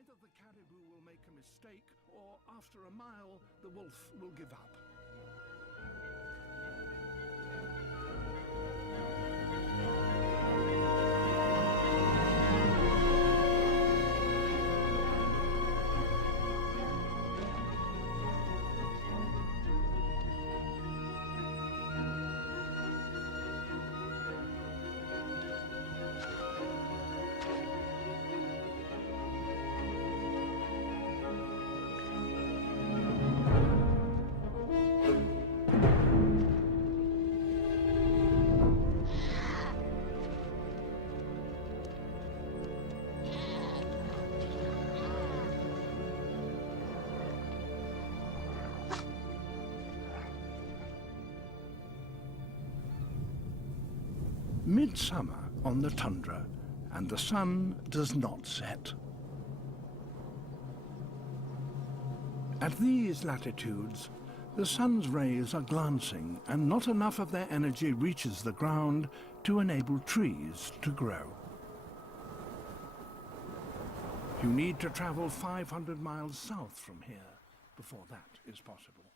Either the caribou will make a mistake, or after a mile, the wolf will give up. Midsummer on the tundra, and the sun does not set. At these latitudes, the sun's rays are glancing and not enough of their energy reaches the ground to enable trees to grow. You need to travel 500 miles south from here before that is possible.